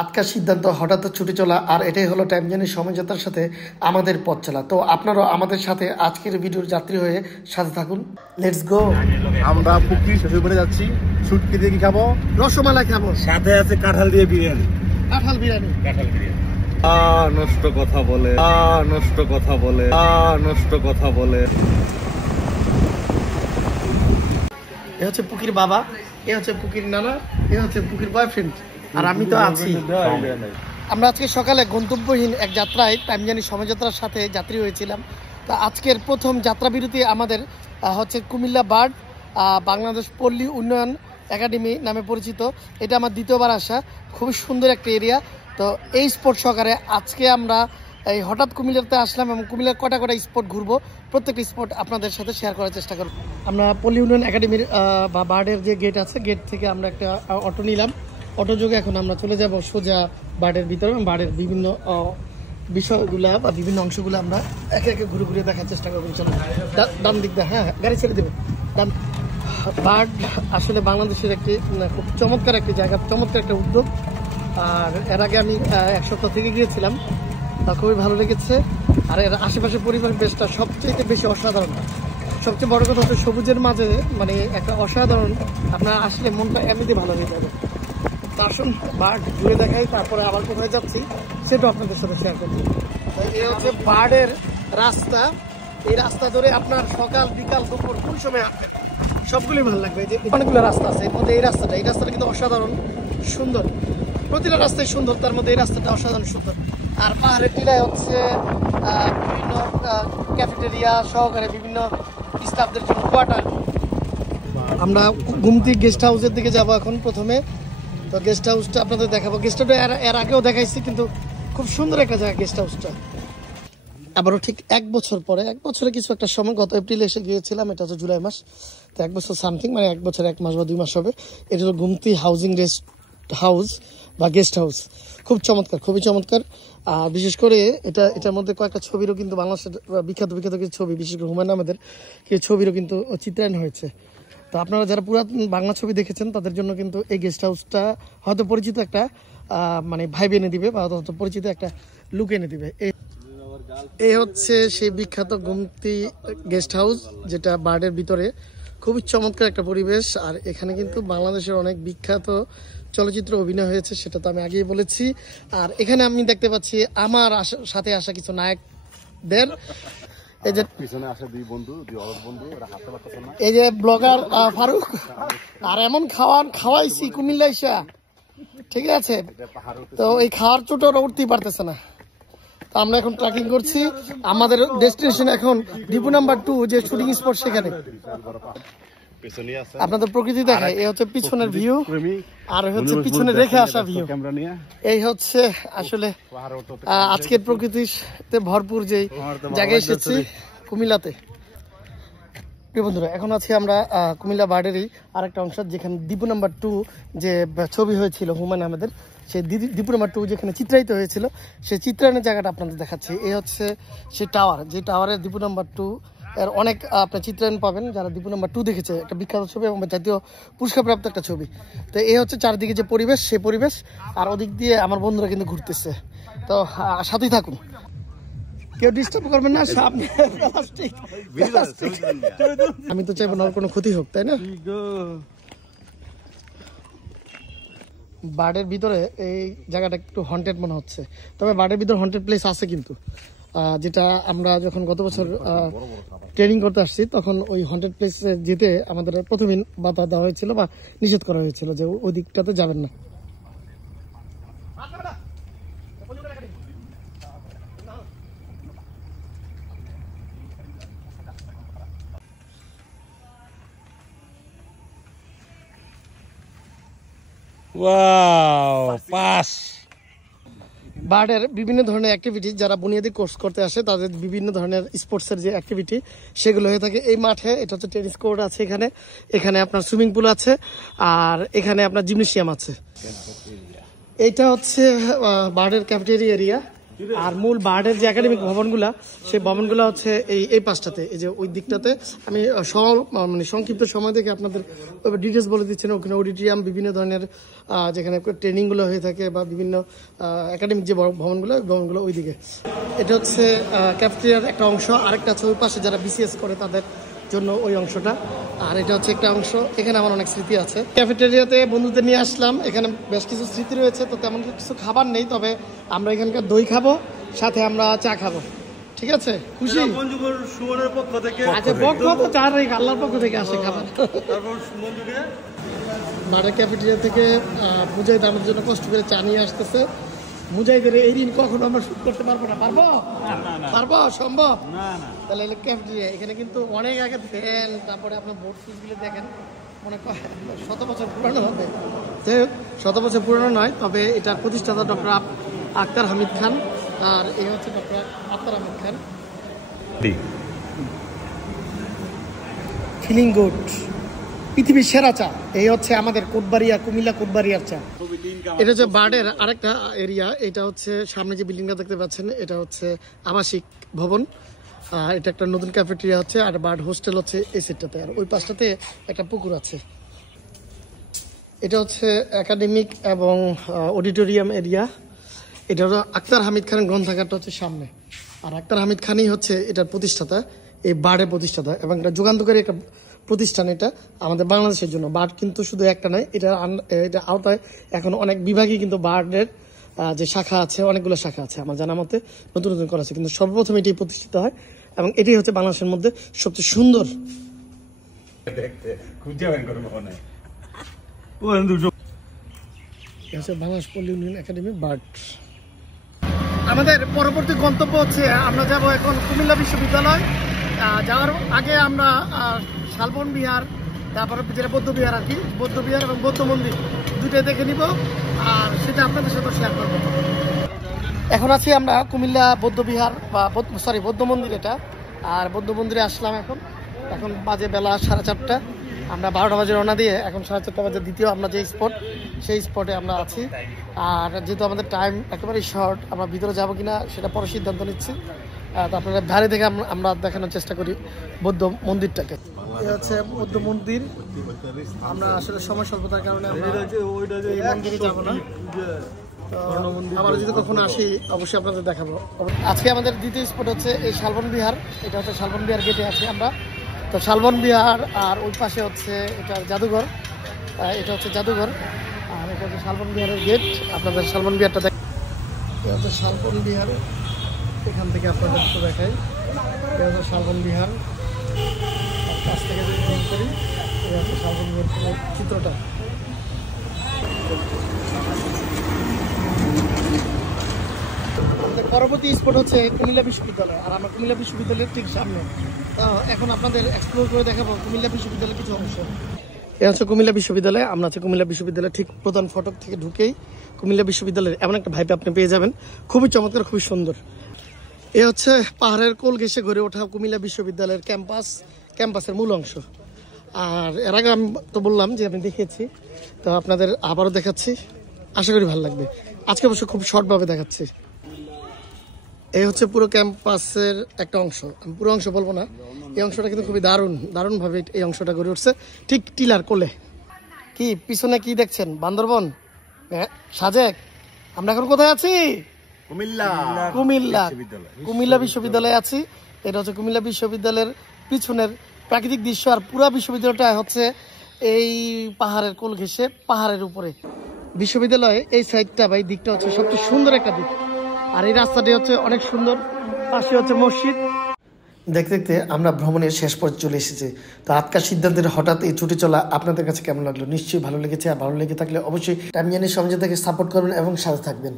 আজকের সিদ্ধান্ত হঠাৎ ছুটি চলা, আর এটাই হলো টাইম জার্নি সময়যাত্রার সাথে আমাদের পথ চলা। তো আপনারাও আমাদের সাথে আজকের ভিডিওর যাত্রী হয়ে সাথে থাকুন। Let's go. আমরা পুকুরি শ্বশুরবাড়ি যাচ্ছি। শুটকি দিয়ে কি খাবো? রসমালাই খাবো, সাথে আছে কাঁঠাল দিয়ে বিরিয়ানি। কাঁঠাল বিরিয়ানি। নষ্ট কথা বলে, নষ্ট কথা বলে, নষ্ট কথা বলে। এ হচ্ছে পুকির বাবা, এ হচ্ছে পুকির নানা, এ হচ্ছে পুকির বয়ফ্রেন্ড, আর আমি তো আছি। আমরা আজকে সকালে গন্তব্যহীন এক যাত্রায় টাইম জার্নি সময়যাত্রার সাথে যাত্রী হয়েছিলাম। তা আজকের প্রথম যাত্রা বিরতি আমাদের হচ্ছে কুমিল্লা বার্ড বাংলাদেশ পল্লী উন্নয়ন একাডেমি নামে পরিচিত। এটা আমার দ্বিতীয়বার আসা, খুবই সুন্দর একটা এরিয়া। তো এই স্পট সহকারে আজকে আমরা এই হঠাৎ কুমিল্লাতে আসলাম এবং কুমিল্লার কটা স্পট ঘুরবো, প্রত্যেকটা স্পট আপনাদের সাথে শেয়ার করার চেষ্টা করব। আমরা পল্লী উন্নয়ন একাডেমির বা বার্ডের যে গেট আছে, গেট থেকে আমরা একটা অটো নিলাম। অটো যোগে এখন আমরা চলে যাব সোজা বার্ডের ভিতরে। বার্ডের বিভিন্ন বিষয়গুলা বা বিভিন্ন অংশগুলো আমরা একে একে ঘুরে ঘুরে দেখার চেষ্টা করবো। চলো ডান দিক দিয়ে, হ্যাঁ গাড়ি ছেড়ে দেবো। ডান। বার্ড আসলে বাংলাদেশের একটি খুব চমৎকার একটি জায়গা, চমৎকার একটা উদ্যোগ। আর এর আগে আমি এক সপ্তাহ থেকে গিয়েছিলাম, খুবই ভালো লেগেছে। আর এর আশেপাশের পরিবেশ বেশটা সবচেয়ে বেশি অসাধারণ। সবচেয়ে বড় কথা হচ্ছে সবুজের মাঝে মানে একটা অসাধারণ, আপনার আসলে মনটা এমনিতে ভালো হয়ে যাবে। তো আসুন বার্ড ঘুরে দেখাই, তারপরে আবার কোথায় যাচ্ছি সেটাও আপনাদের সাথে শেয়ার করছি। এই হচ্ছে বার্ডের রাস্তা। এই রাস্তা ধরে আপনার সকাল বিকাল দুপুর কোন সময় হাঁটবেন সবগুলি ভালো লাগবে। যে অনেকগুলো রাস্তা আছে, এর মধ্যে এই রাস্তাটা কিন্তু অসাধারণ সুন্দর। প্রতিটা রাস্তায় সুন্দর, তার মধ্যে এই রাস্তাটা অসাধারণ সুন্দর। আর পাহাড়ের টিলায় হচ্ছে বিভিন্ন ক্যাফেটেরিয়া সহকারে বিভিন্ন স্টাফদের জন্য কোয়ার্টার। আমরা গুমতি গেস্ট হাউসের দিকে যাবো এখন প্রথমে। তো গেস্ট হাউসটা আপনাদের দেখাবো। গেস্ট হাউসটা এর আগেও দেখাইছি, কিন্তু খুব সুন্দর একটা জায়গা গেস্ট হাউসটা। আবারও ঠিক এক বছর পরে, এক বছরে কিছু একটা সময়, গত এপ্রিলে এসে গিয়েছিলাম। এটা হচ্ছে জুলাই মাস, তো এক বছর সামথিং, মানে এক বছর 1 মাস বা 2 মাস হবে। এটা হলো গুমতি হাউজিং রেস্ট হাউস বা গেস্ট হাউস। খুব চমৎকার, খুবই চমৎকার। আর বিশেষ করে এটার মধ্যে কয়েকটা ছবিরও কিন্তু বাংলাদেশের বিখ্যাত কিছু ছবি, বিশেষ করে হুমায়ুন আহমেদের কিছু ছবিরও কিন্তু চিত্রায়ন হয়েছে। তো আপনারা যারা পুরাতন বাংলা ছবি দেখেছেন তাদের জন্য কিন্তু এই গেস্ট হাউসটা হয়তো পরিচিত একটা মানে ভাইব এনে দিবে, বা হয়তো পরিচিত একটা লুক এনে দিবে। এই হচ্ছে সেই বিখ্যাত গুমতি গেস্ট হাউস, যেটা বার্ডের ভিতরে। খুবই চমৎকার একটা পরিবেশ। আর এখানে কিন্তু বাংলাদেশের অনেক বিখ্যাত চলচ্চিত্র অভিনয় হয়েছে, সেটা তো আমি আগেই বলেছি। আর এখানে আমি দেখতে পাচ্ছি আমার সাথে আসা কিছু নায়কদের। এই যে ব্লগার ফারুক, আর এমন খাওয়াইছি কুমিল্লা ইসা, ঠিক আছে। তো এই খাওয়ার চোটে ওরা উঠতেই পারতেছে না। তো আমরা এখন ট্রেকিং করছি। আমাদের ডেস্টিনেশন এখন ডিপো নাম্বার 2, যে শুটিং স্পট, সেখানে। আপনাদের প্রকৃতি দেখায়। এই হচ্ছে পিছনের ভিউ, আর হচ্ছে পিছনে রেখে আসা ভিউ। এই হচ্ছে আসলে আজকের প্রকৃতিতে ভরপুর যে জায়গায় এসেছি কুমিল্লাতে। প্রিয় বন্ধুরা, এখন আছি আমরা কুমিল্লা বার্ডেরই আরেকটা অংশ, যেখানে ডিপো নাম্বার 2 যে ছবি হয়েছিল হুমায়ুন আহমেদের, সেই ডিপো নাম্বার 2 যেখানে চিত্রায়িত হয়েছিল, সেই চিত্রায়নের জায়গাটা আপনাদের দেখাচ্ছি। এই হচ্ছে সেই টাওয়ার, যে টাওয়ারের ডিপো নাম্বার 2 এর অনেক আপনার চিত্রায়ন পাবেন যারা ডিপো নাম্বার 2 দেখেছে। একটা বিখ্যাত ছবি এবং জাতীয় পুরস্কারপ্রাপ্ত একটা ছবি। তো এই হচ্ছে চারদিকে যে পরিবেশ, সেই পরিবেশ। আর ওদিক দিয়ে আমার বন্ধুরা কিন্তু ঘুরতেছে, তো সাথেই থাকুন, কেউ ডিস্টার্ব করবেন না। সামনে আমি তো চাইবো না কোনো ক্ষতি হোক, তাই না? বার্ডের ভিতরে এই জায়গাটা একটু হন্টেড মনে হচ্ছে, তবে বার্ডের ভিতরে হন্টেড প্লেস আছে কিন্তু, যেটা আমরা যখন গত বছর ট্রেনিং করতে আসছি তখন ওই হন্টেড প্লেসে যেতে আমাদের প্রথমে বাধা দেওয়া হয়েছিল বা নিষেধ করা হয়েছিল যে ওই দিকটাতে যাবেন না। বার্ডের বিভিন্ন ধরনের অ্যাক্টিভিটি, যারা বুনিয়াদী কোর্স করতে আসে তাদের বিভিন্ন ধরনের স্পোর্টসের যে অ্যাক্টিভিটি সেগুলো হয়ে থাকে এই মাঠে। এটা হচ্ছে টেনিস কোর্ট আছে এখানে আপনার সুইমিং পুল আছে, আর এখানে আপনার জিমনেশিয়াম আছে। এইটা হচ্ছে বার্ডের ক্যাফেটেরিয়া এরিয়া। আর মূল বার্ডের যে একাডেমিক ভবনগুলা সেই ভবনগুলো হচ্ছে এই পাশটাতে, এই যে ওই দিকটাতে। আমি মানে সংক্ষিপ্ত সময় থেকে আপনাদের ডিটেলস বলে দিচ্ছি না। ওখানে অডিটোরিয়াম, বিভিন্ন ধরনের যেখানে ট্রেনিংগুলো হয়ে থাকে বা বিভিন্ন একাডেমিক যে ভবনগুলো ওইদিকে। এটা হচ্ছে ক্যাফেটেরিয়ার একটা অংশ, আরেকটা আছে ওই পাশে যারা বিসিএস করে তাদের জন্য ওই অংশটা। আর এটা হচ্ছে একটা অংশ, এখানে আমার অনেক স্মৃতি আছে। ক্যাফেটেরিয়াতে বন্ধুদের নিয়ে আসলাম, এখানে বেশ কিছু স্মৃতি রয়েছে। তো তেমন কিছু খাবার নেই, তবে আমরা এখানকার দই খাবো, সাথে আমরা চা খাবো। ঠিক আছে, খুশি? সুমনের পক্ষ থেকে আচ্ছা, পক্ষ তো চার আল্লাহর পক্ষ থেকে আসে খাবার। বারের ক্যাফেটেরিয়া থেকে মুজাহিদ আমার জন্য কষ্ট করে চা নিয়ে আসতেছে। মুজাহিদের এই ঋণ কখনো আমরা শুট করতে পারবো না। পারবো? সম্ভব? তাহলে ক্যাফেটেরিয়া এখানে কিন্তু অনেক আগে ফ্যান, তারপরে আপনার বোর্ড সুইচগুলো দেখেন, মনে হয় 100 বছর পুরানো হবে। যাই হোক, 100 বছর পুরানো নয়, তবে এটার প্রতিষ্ঠাতা ডক্টর আক্তার হামিদ খান, আর এই হচ্ছে doctor Akter Hamid Khan. Feeling good, পৃথিবীর সেরা চা। এই হচ্ছে আমাদের কোটবাড়িয়া, কুমিল্লা কোটবাড়িয়ার চা। এটা হচ্ছে বার্ডের আরেকটা এরিয়া। এটা হচ্ছে সামনে যে বিল্ডিংটা দেখতে পাচ্ছেন, এটা হচ্ছে আবাসিক ভবন। এটা একটা নতুন ক্যাফেটেরিয়া হচ্ছে, আর বার্ড হোস্টেল হচ্ছে এই সেটটাতে। আর ওই পাশটাতে একটা পুকুর আছে। এটা হচ্ছে একাডেমিক এবং অডিটোরিয়াম এরিয়া। এটা হলো আক্তার হামিদ খান গ্রন্থাগারটা হচ্ছে সামনে। আর আক্তার হামিদ খানই হচ্ছে এটার প্রতিষ্ঠাতা, এই বার্ডের প্রতিষ্ঠাতা, এবং এটা যুগান্তকারী একটা প্রতিষ্ঠান। এটা আমাদের বাংলাদেশের জন্য। বার্ড কিন্তু শুধু একটা নয়, এটা আওতায় এখন অনেক বিভাগই কিন্তু বার্ডের যে শাখা আছে, অনেকগুলো শাখা আছে আমার জানা মতে, নতুন নতুন করা আছে। কিন্তু সর্বপ্রথম এটি প্রতিষ্ঠিত হয়, এবং এটি হচ্ছে বাংলাদেশের মধ্যে সবচেয়ে সুন্দর। বাংলাদেশ পল্লী উন্নয়ন একাডেমি বার্ড। আমাদের পরবর্তী গন্তব্য হচ্ছে আমরা যাব এখন কুমিল্লা বিশ্ববিদ্যালয়। যাওয়ার আগে আমরা শালবন বিহার, তারপরে যেটা বৌদ্ধ বিহার আর কি, বৌদ্ধ বিহার এবং বৌদ্ধ মন্দির দুটোই দেখে নিব, আর সেটা আপনাদের সাথে শেয়ার করবো। এখন আছি আমরা কুমিল্লা বৌদ্ধ বিহার বা বৌদ্ধ মন্দির এটা। আর বৌদ্ধ মন্দিরে আসলাম এখন বাজে বেলা 4:30। আমরা 12টা বাজে রওনা দিয়ে এখন 4:30 বাজে দ্বিতীয় আমরা যে স্পট, সেই স্পটে আমরা আছি। আর যেহেতু আমাদের টাইম একেবারেই শর্ট, আমরা ভিতরে যাবো কিনা সেটা পরে সিদ্ধান্ত নিচ্ছি। তারপরে ধারে থেকে আমরা দেখানোর চেষ্টা করি বৌদ্ধ মন্দিরটাকে। এই হচ্ছে বৌদ্ধ মন্দির। আমরা আসলে সময় স্বল্পতার কারণে আমরা এই মন্দিরে যাবো না। আবার যদি কখনো আসি অবশ্যই আপনাদের দেখাবো। আজকে আমাদের দ্বিতীয় স্পট হচ্ছে এই শালবন বিহার। এটা হচ্ছে শালবন বিহার গেটে আছি আমরা। তো শালবন বিহার, আর ওই পাশে হচ্ছে এটা জাদুঘর। এটা হচ্ছে জাদুঘর, আর এটা হচ্ছে শালবন বিহারের গেট। আপনাদের শালবন বিহারটা দেখ, এটা হচ্ছে শালবন বিহার। এখান থেকে আপনাদের একটু দেখাই, এটা হচ্ছে শালবন বিহার। কাছ থেকে যদি জুম করি, এটা হচ্ছে শালবন বিহার চিত্রটা। আমাদের পরবর্তী স্পট হচ্ছে কুমিল্লা বিশ্ববিদ্যালয়, আর আমরা কুমিল্লা বিশ্ববিদ্যালয়ের ঠিক সামনে। এখন আপনাদের এক্সপ্লোর করে দেখাবো কুমিল্লা বিশ্ববিদ্যালয়ের কিছু অংশ। এটা হচ্ছে কুমিল্লা বিশ্ববিদ্যালয়। আমরা হচ্ছে কুমিল্লা বিশ্ববিদ্যালয়ের ঠিক প্রধান ফটক থেকে ঢুকেই কুমিল্লা বিশ্ববিদ্যালয়ের এমন একটা ভাইব আপনি পেয়ে যাবেন, খুবই চমৎকার, খুবই সুন্দর। এ হচ্ছে পাহাড়ের কোল ঘেঁষে গড়ে ওঠা কুমিল্লা বিশ্ববিদ্যালয়ের ক্যাম্পাসের মূল অংশ। আর এর আগে আমি তো বললাম যে আমি দেখিয়েছি, তো আপনাদের আবারও দেখাচ্ছি, আশা করি ভালো লাগবে। আজকে অবশ্য খুব শর্টভাবে দেখাচ্ছি। এই হচ্ছে পুরো ক্যাম্পাসের একটা অংশ। আমি পুরো অংশ বলবো না, এই অংশটা কিন্তু খুবই দারুণভাবে এই অংশটা গড়ে উঠছে, ঠিক টিলার কোলে। কি পিছনে কি দেখছেন? বান্দরবন, সাজেক। আমরা এখন কোথায় আছি? কুমিল্লা বিশ্ববিদ্যালয়ে আছি। এটা হচ্ছে কুমিল্লা বিশ্ববিদ্যালয়ের পিছনের প্রাকৃতিক দৃশ্য। আর পুরা বিশ্ববিদ্যালয়টা হচ্ছে এই পাহাড়ের কোল ঘেঁষে, পাহাড়ের উপরে বিশ্ববিদ্যালয়ে এই সাইডটা বা এই দিকটা হচ্ছে সবচেয়ে সুন্দর একটা দিক। আর এই রাস্তাটি হচ্ছে অনেক সুন্দর, পাশে হচ্ছে মসজিদ। দেখতে দেখতে আমরা ভ্রমণের শেষ পর্যায়ে চলে এসেছি। তো আজকাল সিদ্ধান্তের হঠাৎ এই ছুটি চলা আপনাদের কাছে কেমন লাগলো? নিশ্চয়ই ভালো লেগেছে। আর ভালো লেগে থাকলে অবশ্যই টাইম জার্নি সমঝোতাকে সাপোর্ট করবেন এবং সাথে থাকবেন।